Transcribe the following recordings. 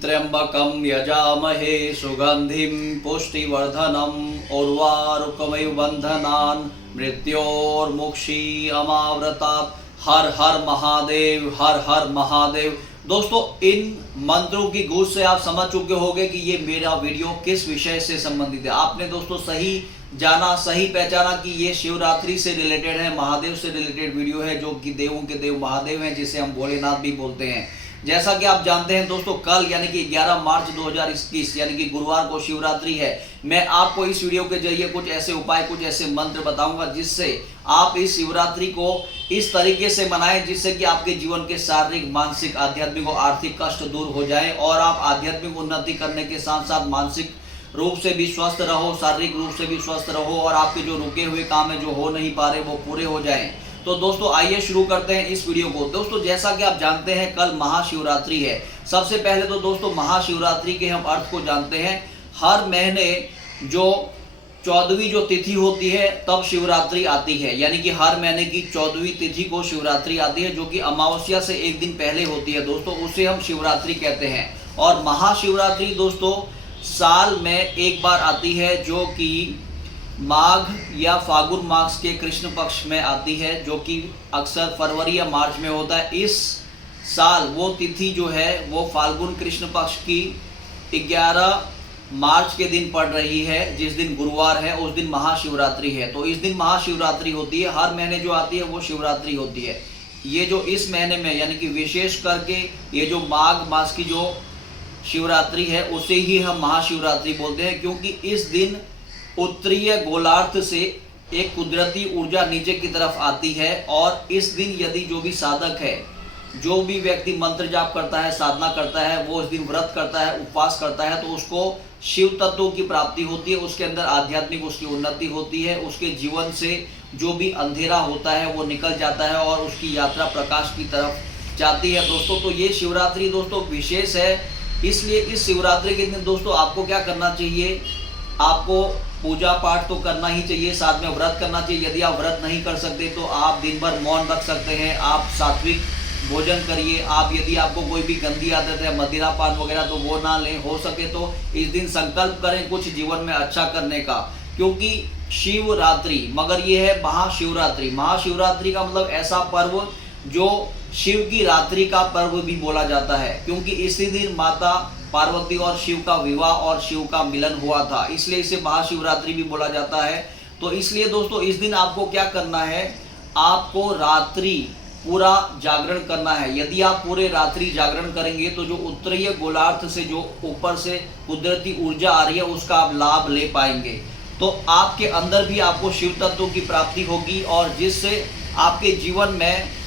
त्र्यंबकं यजामहे सुगंधिं पुष्टिवर्धनम् उर्वारुकमिव बन्धनान् मृत्योर्मुक्षीयमामृतात्। हर हर महादेव, हर हर महादेव। दोस्तों, इन मंत्रों की गूंज से आप समझ चुके होंगे कि ये मेरा वीडियो किस विषय से संबंधित है। आपने दोस्तों सही जाना, सही पहचाना कि ये शिवरात्रि से रिलेटेड है, महादेव से रिलेटेड वीडियो है, जो कि देवों के देव महादेव हैं, जिसे हम भोलेनाथ भी बोलते हैं। जैसा कि आप जानते हैं दोस्तों, कल यानी कि 11 मार्च 2021 यानी कि गुरुवार को शिवरात्रि है। मैं आपको इस वीडियो के जरिए कुछ ऐसे उपाय, कुछ ऐसे मंत्र बताऊंगा जिससे आप इस शिवरात्रि को इस तरीके से मनाएं जिससे कि आपके जीवन के शारीरिक, मानसिक, आध्यात्मिक और आर्थिक कष्ट दूर हो जाएं और आप आध्यात्मिक उन्नति करने के साथ साथ मानसिक रूप से भी स्वस्थ रहो, शारीरिक रूप से भी स्वस्थ रहो और आपके जो रुके हुए काम है, जो हो नहीं पा रहे, वो पूरे हो जाएं। तो दोस्तों आइए शुरू करते हैं इस वीडियो को। दोस्तों, जैसा कि आप जानते हैं, कल महाशिवरात्रि है। सबसे पहले तो दोस्तों महाशिवरात्रि के हम अर्थ को जानते हैं। हर महीने जो 14वीं जो तिथि होती है तब शिवरात्रि आती है, यानी कि हर महीने की 14वीं तिथि को शिवरात्रि आती है, जो कि अमावस्या से एक दिन पहले होती है दोस्तों, उसे हम शिवरात्रि कहते हैं। और महाशिवरात्रि दोस्तों साल में एक बार आती है, जो कि माघ या फागुन मास के कृष्ण पक्ष में आती है, जो कि अक्सर फरवरी या मार्च में होता है। इस साल वो तिथि जो है वो फाल्गुन कृष्ण पक्ष की 11 मार्च के दिन पड़ रही है, जिस दिन गुरुवार है, उस दिन महाशिवरात्रि है। तो इस दिन महाशिवरात्रि होती है। हर महीने जो आती है वो शिवरात्रि होती है। ये जो इस महीने में यानी कि विशेष करके ये जो माघ मास की जो शिवरात्रि है उसे ही हम महाशिवरात्रि बोलते हैं, क्योंकि इस दिन उत्तरीय गोलार्ध से एक कुदरती ऊर्जा नीचे की तरफ आती है। और इस दिन यदि जो भी साधक है, जो भी व्यक्ति मंत्र जाप करता है, साधना करता है, वो इस दिन व्रत करता है, उपवास करता है, तो उसको शिव तत्व की प्राप्ति होती है, उसके अंदर आध्यात्मिक उसकी उन्नति होती है, उसके जीवन से जो भी अंधेरा होता है वो निकल जाता है और उसकी यात्रा प्रकाश की तरफ जाती है दोस्तों। तो ये शिवरात्रि दोस्तों विशेष है, इसलिए इस शिवरात्रि के दिन दोस्तों आपको क्या करना चाहिए, आपको पूजा पाठ तो करना ही चाहिए, साथ में व्रत करना चाहिए। यदि आप व्रत नहीं कर सकते तो आप दिन भर मौन रख सकते हैं, आप सात्विक भोजन करिए। आप यदि आपको कोई भी गंदी आदत है, मदिरा पान वगैरह, तो वो ना लें। हो सके तो इस दिन संकल्प करें कुछ जीवन में अच्छा करने का, क्योंकि शिवरात्रि, मगर ये है महाशिवरात्रि। महाशिवरात्रि का मतलब ऐसा पर्व जो शिव की रात्रि का पर्व भी बोला जाता है, क्योंकि इसी दिन माता पार्वती और शिव का विवाह और शिव का मिलन हुआ था, इसलिए इसे महाशिवरात्रि भी बोला जाता है। तो इसलिए दोस्तों इस दिन आपको क्या करना है, आपको रात्रि पूरा जागरण करना है। यदि आप पूरे रात्रि जागरण करेंगे तो जो उत्तरीय गोलार्ध से जो ऊपर से कुदरती ऊर्जा आ रही है उसका आप लाभ ले पाएंगे। तो आपके अंदर भी आपको शिव तत्व की प्राप्ति होगी और जिससे आपके जीवन में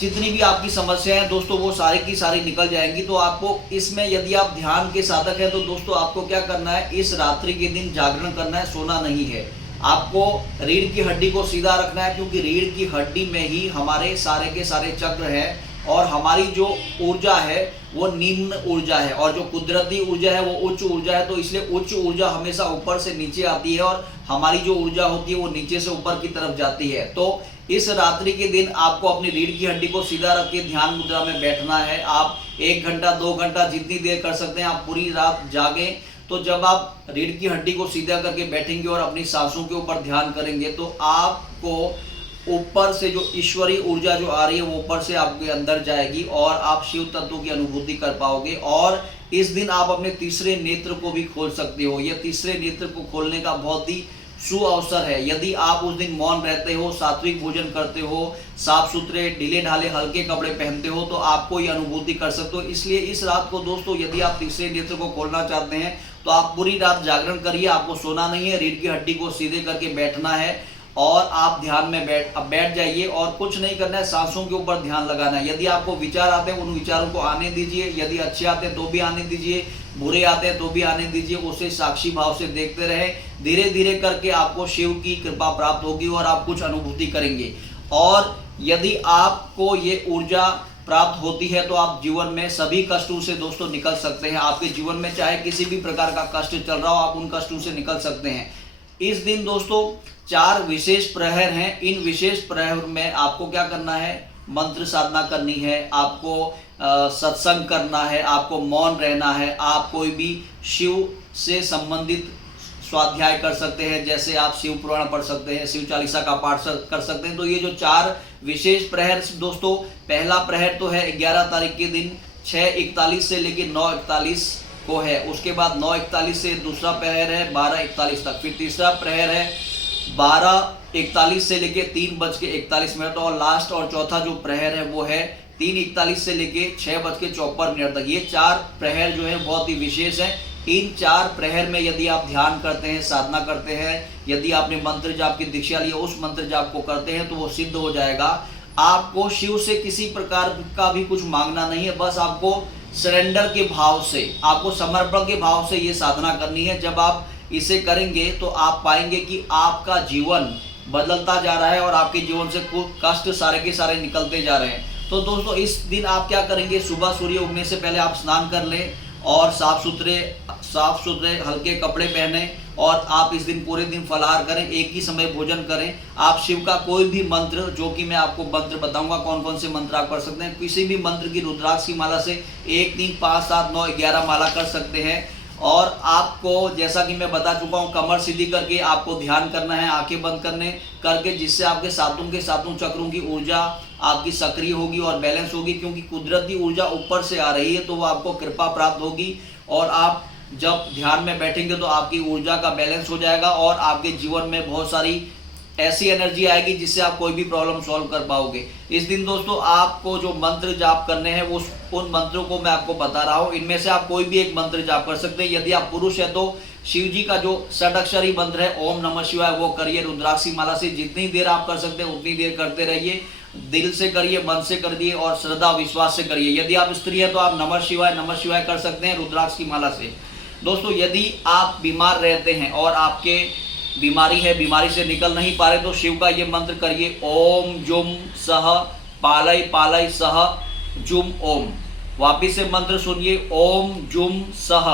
जितनी भी आपकी समस्याएं हैं दोस्तों वो सारी की सारी निकल जाएंगी। तो आपको इसमें, यदि आप ध्यान के साधक हैं तो दोस्तों आपको क्या करना है, इस रात्रि के दिन जागरण करना है, सोना नहीं है। आपको रीढ़ की हड्डी को सीधा रखना है, क्योंकि रीढ़ की हड्डी में ही हमारे सारे के सारे चक्र हैं और हमारी जो ऊर्जा है वो निम्न ऊर्जा है और जो कुदरती ऊर्जा है वो उच्च ऊर्जा है। तो इसलिए उच्च ऊर्जा हमेशा ऊपर से नीचे आती है और हमारी जो ऊर्जा होती है वो नीचे से ऊपर की तरफ जाती है। तो इस रात्रि के दिन आपको अपनी रीढ़ की हड्डी को सीधा रख के ध्यान मुद्रा में बैठना है। आप 1 घंटा 2 घंटा जितनी देर कर सकते हैं, आप पूरी रात जागें। तो जब आप रीढ़ की हड्डी को सीधा करके बैठेंगे और अपनी सांसों के ऊपर ध्यान करेंगे तो आपको ऊपर से जो ईश्वरीय ऊर्जा जो आ रही है वो ऊपर से आपके अंदर जाएगी और आप शिव तत्व की अनुभूति कर पाओगे। और इस दिन आप अपने तीसरे नेत्र को भी खोल सकते हो। यह तीसरे नेत्र को खोलने का बहुत ही शुभ अवसर है। यदि आप उस दिन मौन रहते हो, सात्विक भोजन करते हो, साफ सुथरे ढीले ढाले हल्के कपड़े पहनते हो, तो आपको ये अनुभूति कर सकते हो। इसलिए इस रात को दोस्तों यदि आप तीसरे नेत्र को खोलना चाहते हैं तो आप पूरी रात जागरण करिए, आपको सोना नहीं है, रीढ़ की हड्डी को सीधे करके बैठना है और आप ध्यान में बैठ जाइए और कुछ नहीं करना है, सांसों के ऊपर ध्यान लगाना है। यदि आपको विचार आते हैं उन विचारों को आने दीजिए, यदि अच्छे आते हैं तो भी आने दीजिए, बुरे आते हैं तो भी आने दीजिए, उसे साक्षी भाव से देखते रहे। धीरे धीरे करके आपको शिव की कृपा प्राप्त होगी और आप कुछ अनुभूति करेंगे। और यदि आपको ये ऊर्जा प्राप्त होती है तो आप जीवन में सभी कष्टों से दोस्तों निकल सकते हैं। आपके जीवन में चाहे किसी भी प्रकार का कष्ट चल रहा हो, आप उन कष्टों से निकल सकते हैं। इस दिन दोस्तों 4 विशेष प्रहर हैं। इन विशेष प्रहर में आपको क्या करना है, मंत्र साधना करनी है, आपको सत्संग करना है, आपको मौन रहना है, आप कोई भी शिव से संबंधित स्वाध्याय कर सकते हैं, जैसे आप शिव पुराण पढ़ सकते हैं, शिव चालीसा का पाठ कर सकते हैं। तो ये जो 4 विशेष प्रहर दोस्तों, पहला प्रहर तो है 11 तारीख के दिन 6:41 से लेकर 9:41 को है। उसके बाद 9:41 से दूसरा प्रहर है 12:41 तक। फिर तीसरा प्रहर है 12:41 से लेकर 3:41 और लास्ट और चौथा जो प्रहर है वो है 3:41 से लेके 6:54 तक। ये 4 प्रहर जो है बहुत ही विशेष है। इन 4 प्रहर में यदि आप ध्यान करते हैं, साधना करते हैं, यदि आपने मंत्र जाप की दीक्षा ली, उस मंत्र जाप को करते हैं तो वो सिद्ध हो जाएगा। आपको शिव से किसी प्रकार का भी कुछ मांगना नहीं है, बस आपको सरेंडर के भाव से, आपको समर्पण के भाव से ये साधना करनी है। जब आप इसे करेंगे तो आप पाएंगे कि आपका जीवन बदलता जा रहा है और आपके जीवन से कुछ कष्ट सारे के सारे निकलते जा रहे हैं। तो दोस्तों इस दिन आप क्या करेंगे, सुबह सूर्य उगने से पहले आप स्नान कर लें और साफ सुथरे हल्के कपड़े पहने और आप इस दिन पूरे दिन फलाहार करें, एक ही समय भोजन करें। आप शिव का कोई भी मंत्र, जो कि मैं आपको मंत्र बताऊंगा कौन कौन से मंत्र आप कर सकते हैं, किसी भी मंत्र की रुद्राक्ष की माला से 1, 3, 5, 7, 9, 11 माला कर सकते हैं। और आपको जैसा कि मैं बता चुका हूँ, कमर सीधी करके आपको ध्यान करना है, आंखें बंद करके, जिससे आपके सातों के सातों चक्रों की ऊर्जा आपकी सक्रिय होगी और बैलेंस होगी, क्योंकि कुदरती ऊर्जा ऊपर से आ रही है तो वो आपको कृपा प्राप्त होगी। और आप जब ध्यान में बैठेंगे तो आपकी ऊर्जा का बैलेंस हो जाएगा और आपके जीवन में बहुत सारी ऐसी एनर्जी आएगी जिससे आप कोई भी प्रॉब्लम सॉल्व कर पाओगे। इस दिन दोस्तों आपको जो मंत्र जाप करने हैं वो उन मंत्रों को मैं आपको बता रहा हूँ, इनमें से आप कोई भी एक मंत्र जाप कर सकते हैं। यदि आप पुरुष है तो शिव जी का जो षडाक्षरी मंत्र है ओम नमः शिवाय वो करिए रुद्राक्षी माला से। जितनी देर आप कर सकते हैं उतनी देर करते रहिए, दिल से करिए, मन से कर दिए और श्रद्धा विश्वास से करिए। यदि आप स्त्री है तो आप नमः शिवाय कर सकते हैं रुद्राक्ष की माला से। दोस्तों यदि आप बीमार रहते हैं और आपके बीमारी है, बीमारी से निकल नहीं पा रहे, तो शिव का ये मंत्र करिए ओम जुम सह पालय पालय सह जुम ओम। वापिस से मंत्र सुनिए ओम जुम सह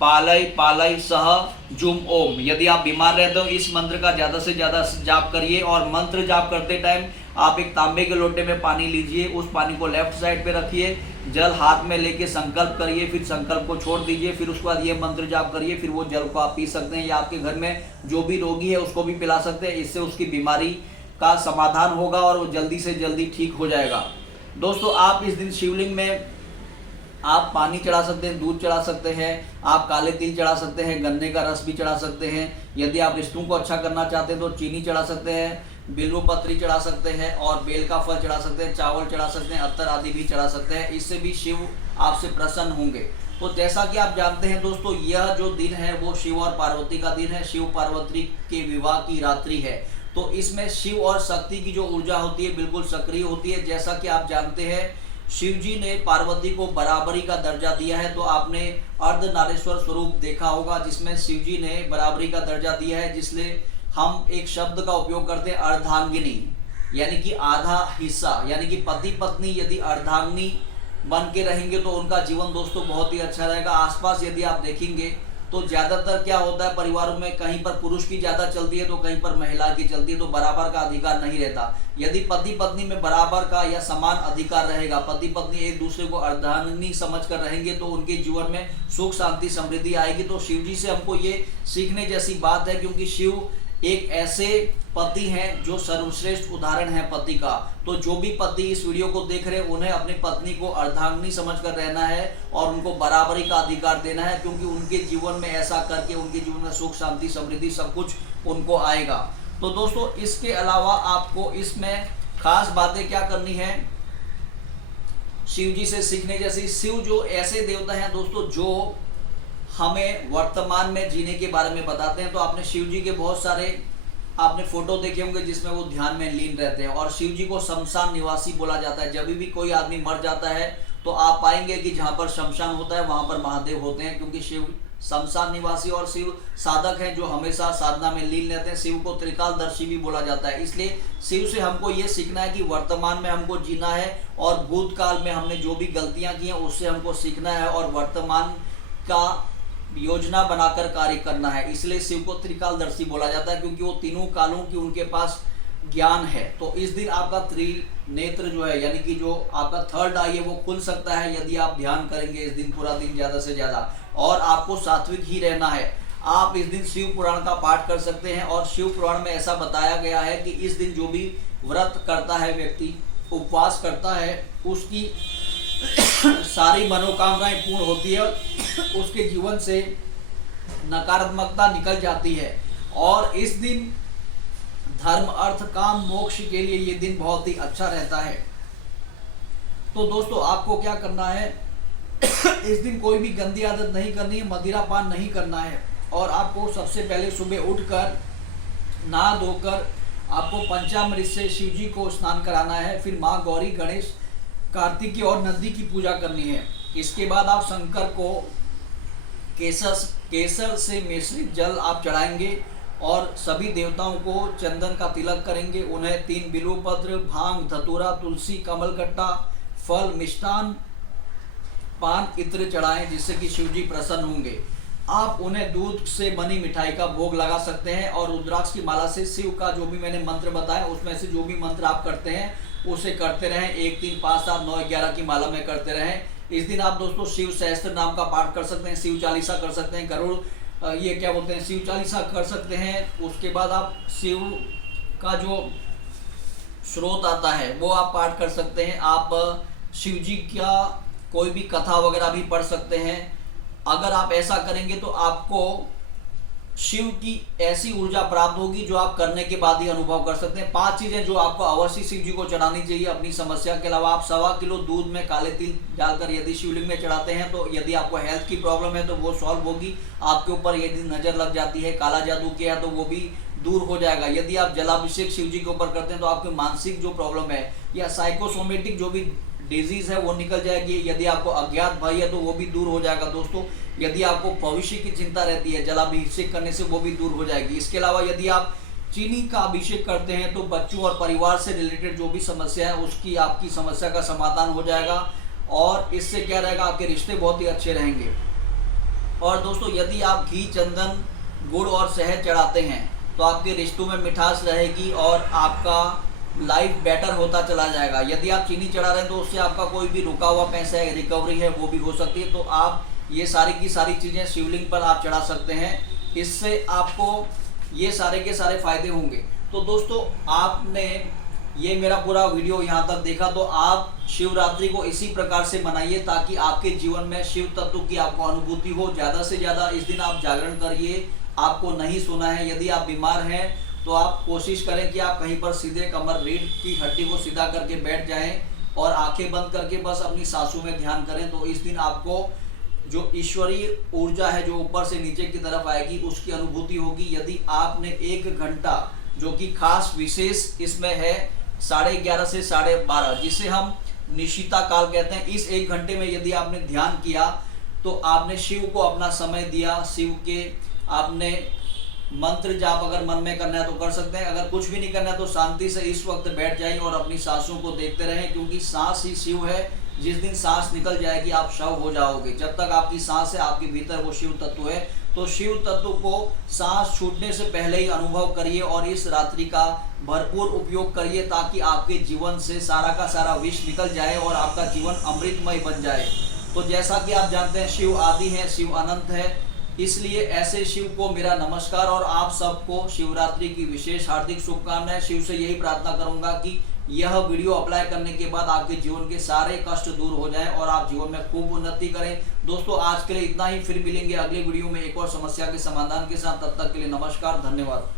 पालय पालय सह जुम ओम। यदि आप बीमार रहते हो इस मंत्र का ज़्यादा से ज़्यादा जाप करिए। और मंत्र जाप करते टाइम आप एक तांबे के लोटे में पानी लीजिए, उस पानी को लेफ्ट साइड पे रखिए, जल हाथ में लेके संकल्प करिए, फिर संकल्प को छोड़ दीजिए, फिर उसके बाद ये मंत्र जाप करिए, फिर वो जल को आप पी सकते हैं या आपके घर में जो भी रोगी है उसको भी पिला सकते हैं। इससे उसकी बीमारी का समाधान होगा और वो जल्दी से जल्दी ठीक हो जाएगा। दोस्तों आप इस दिन शिवलिंग में आप पानी चढ़ा सकते हैं, दूध चढ़ा सकते हैं, आप काले तिल चढ़ा सकते हैं, गन्ने का रस भी चढ़ा सकते हैं। यदि आप रिश्तों को अच्छा करना चाहते हैं तो चीनी चढ़ा सकते हैं, बिल्व पत्री चढ़ा सकते हैं और बेल का फल चढ़ा सकते हैं, चावल चढ़ा सकते हैं, अत्तर आदि भी चढ़ा सकते हैं। इससे भी शिव आपसे प्रसन्न होंगे। तो जैसा कि आप जानते हैं दोस्तों, यह जो दिन है वो शिव और पार्वती का दिन है, शिव पार्वती के विवाह की रात्रि है। तो इसमें शिव और शक्ति की जो ऊर्जा होती है बिल्कुल सक्रिय होती है। जैसा कि आप जानते हैं शिव जी ने पार्वती को बराबरी का दर्जा दिया है, तो आपने अर्धनारीश्वर स्वरूप देखा होगा जिसमें शिव जी ने बराबरी का दर्जा दिया है, जिसलिए हम एक शब्द का उपयोग करते हैं अर्धांगिनी, यानी कि आधा हिस्सा। यानी कि पति पत्नी यदि अर्धांगिनी बन के रहेंगे तो उनका जीवन दोस्तों बहुत ही अच्छा रहेगा। आसपास यदि आप देखेंगे तो ज्यादातर क्या होता है, परिवारों में कहीं पर पुरुष की ज्यादा चलती है तो कहीं पर महिला की चलती है, तो बराबर का अधिकार नहीं रहता। यदि पति पत्नी में बराबर का या समान अधिकार रहेगा, पति पत्नी एक दूसरे को अर्धांगिनी समझकर रहेंगे, तो उनके जीवन में सुख शांति समृद्धि आएगी। तो शिव जी से हमको ये सीखने जैसी बात है, क्योंकि शिव एक ऐसे पति हैं जो सर्वश्रेष्ठ उदाहरण है पति का। तो जो भी पति इस वीडियो को देख रहे हैं उन्हें अपनी पत्नी को अर्धांगिनी समझकर रहना है और उनको बराबरी का अधिकार देना है, क्योंकि उनके जीवन में ऐसा करके उनके जीवन में सुख शांति समृद्धि सब कुछ उनको आएगा। तो दोस्तों इसके अलावा आपको इसमें खास बातें क्या करनी है शिव जी से सीखने जैसी। शिव जो ऐसे देवता हैं दोस्तों जो हमें वर्तमान में जीने के बारे में बताते हैं। तो आपने शिव जी के बहुत सारे आपने फोटो देखे होंगे जिसमें वो ध्यान में लीन रहते हैं। और शिव जी को शमशान निवासी बोला जाता है। जब भी कोई आदमी मर जाता है तो आप पाएंगे कि जहाँ पर शमशान होता है वहां पर महादेव होते हैं, क्योंकि शिव शमशान निवासी और शिव साधक हैं जो हमेशा साधना में लीन रहते हैं। शिव को त्रिकालदर्शी भी बोला जाता है। इसलिए शिव से हमको ये सीखना है कि वर्तमान में हमको जीना है और भूतकाल में हमने जो भी गलतियां की हैं उससे हमको सीखना है और वर्तमान का योजना बनाकर कार्य करना है। इसलिए शिव को त्रिकालदर्शी बोला जाता है, क्योंकि वो तीनों कालों की उनके पास ज्ञान है। तो इस दिन आपका त्रिनेत्र जो है, यानी कि जो आपका थर्ड आई है, वो खुल सकता है यदि आप ध्यान करेंगे इस दिन पूरा दिन ज़्यादा से ज़्यादा। और आपको सात्विक ही रहना है। आप इस दिन शिव पुराण का पाठ कर सकते हैं, और शिव पुराण में ऐसा बताया गया है कि इस दिन जो भी व्रत करता है व्यक्ति, उपवास करता है, उसकी सारी मनोकामनाएं पूर्ण होती है और उसके जीवन से नकारात्मकता निकल जाती है। और इस दिन धर्म, अर्थ, काम, मोक्ष के लिए ये दिन बहुत ही अच्छा रहता है। तो दोस्तों आपको क्या करना है, इस दिन कोई भी गंदी आदत नहीं करनी है, मदिरा पान नहीं करना है। और आपको सबसे पहले सुबह उठकर नहा धोकर आपको पंचामृत से शिव जी को स्नान कराना है। फिर माँ गौरी, गणेश, कार्तिकी और नंदी की पूजा करनी है। इसके बाद आप शंकर को केसर से मिश्रित जल आप चढ़ाएंगे और सभी देवताओं को चंदन का तिलक करेंगे। उन्हें 3 बिल्वपत्र, भांग, धतूरा, तुलसी, कमलगट्टा, फल, मिष्टान, पान, इत्र चढ़ाएं, जिससे कि शिव जी प्रसन्न होंगे। आप उन्हें दूध से बनी मिठाई का भोग लगा सकते हैं और रुद्राक्ष की माला से शिव का जो भी मैंने मंत्र बताया उसमें से जो भी मंत्र आप करते हैं उसे करते रहें। 1, 3, 5, 7, 9, 11 की माला में करते रहें। इस दिन आप दोस्तों शिव सहस्त्र नाम का पाठ कर सकते हैं, शिव चालीसा कर सकते हैं, गरुड़ ये क्या बोलते हैं, शिव चालीसा कर सकते हैं। उसके बाद आप शिव का जो स्रोत आता है वो आप पाठ कर सकते हैं। आप शिव जी का कोई भी कथा वगैरह भी पढ़ सकते हैं। अगर आप ऐसा करेंगे तो आपको शिव की ऐसी ऊर्जा प्राप्त होगी जो आप करने के बाद ही अनुभव कर सकते हैं। 5 चीजें जो आपको अवश्य शिव जी को चढ़ानी चाहिए अपनी समस्या के अलावा। आप 1.25 किलो दूध में काले तिल डालकर यदि शिवलिंग में चढ़ाते हैं तो यदि आपको हेल्थ की प्रॉब्लम है तो वो सॉल्व होगी। आपके ऊपर यदि नजर लग जाती है, काला जादू किया है तो वो भी दूर हो जाएगा। यदि आप जलाभिषेक शिव जी के ऊपर करते हैं तो आपकी मानसिक जो प्रॉब्लम है या साइकोसोमेटिक जो भी डिजीज है वो निकल जाएगी। यदि आपको अज्ञात भय है तो वो भी दूर हो जाएगा दोस्तों। यदि आपको भविष्य की चिंता रहती है, जलाभिषेक करने से वो भी दूर हो जाएगी। इसके अलावा यदि आप चीनी का अभिषेक करते हैं तो बच्चों और परिवार से रिलेटेड जो भी समस्या है उसकी आपकी समस्या का समाधान हो जाएगा और इससे क्या रहेगा, आपके रिश्ते बहुत ही अच्छे रहेंगे। और दोस्तों यदि आप घी, चंदन, गुड़ और शहद चढ़ाते हैं तो आपके रिश्तों में मिठास रहेगी और आपका लाइफ बेटर होता चला जाएगा। यदि आप चीनी चढ़ा रहे हैं तो उससे आपका कोई भी रुका हुआ पैसा है, रिकवरी है, वो भी हो सकती है। तो आप ये सारी की सारी चीज़ें शिवलिंग पर आप चढ़ा सकते हैं। इससे आपको ये सारे के सारे फायदे होंगे। तो दोस्तों आपने ये मेरा पूरा वीडियो यहाँ तक देखा तो आप शिवरात्रि को इसी प्रकार से मनाइए ताकि आपके जीवन में शिव तत्व की आपको अनुभूति हो। ज़्यादा से ज़्यादा इस दिन आप जागरण करिए। आपको नहीं सोना है। यदि आप बीमार हैं तो आप कोशिश करें कि आप कहीं पर सीधे कमर, रीढ़ की हड्डी को सीधा करके बैठ जाएं और आंखें बंद करके बस अपनी सांसों में ध्यान करें। तो इस दिन आपको जो ईश्वरीय ऊर्जा है जो ऊपर से नीचे की तरफ आएगी उसकी अनुभूति होगी। यदि आपने 1 घंटा जो कि खास विशेष इसमें है 11:30 से 12:30 जिसे हम निशिता काल कहते हैं, इस 1 घंटे में यदि आपने ध्यान किया तो आपने शिव को अपना समय दिया। शिव के आपने मंत्र जाप अगर मन में करना है तो कर सकते हैं। अगर कुछ भी नहीं करना है तो शांति से इस वक्त बैठ जाइए और अपनी सांसों को देखते रहें, क्योंकि सांस ही शिव है। जिस दिन सांस निकल जाएगी आप शव हो जाओगे। जब तक आपकी सांस है आपके भीतर वो शिव तत्व है। तो शिव तत्व को सांस छूटने से पहले ही अनुभव करिए और इस रात्रि का भरपूर उपयोग करिए ताकि आपके जीवन से सारा का सारा विष निकल जाए और आपका जीवन अमृतमय बन जाए। तो जैसा कि आप जानते हैं शिव आदि है, शिव अनंत है, इसलिए ऐसे शिव को मेरा नमस्कार और आप सबको शिवरात्रि की विशेष हार्दिक शुभकामनाएं। शिव से यही प्रार्थना करूंगा कि यह वीडियो अप्लाई करने के बाद आपके जीवन के सारे कष्ट दूर हो जाएं और आप जीवन में खूब उन्नति करें। दोस्तों आज के लिए इतना ही, फिर मिलेंगे अगले वीडियो में एक और समस्या के समाधान के साथ। तब तक के लिए नमस्कार, धन्यवाद।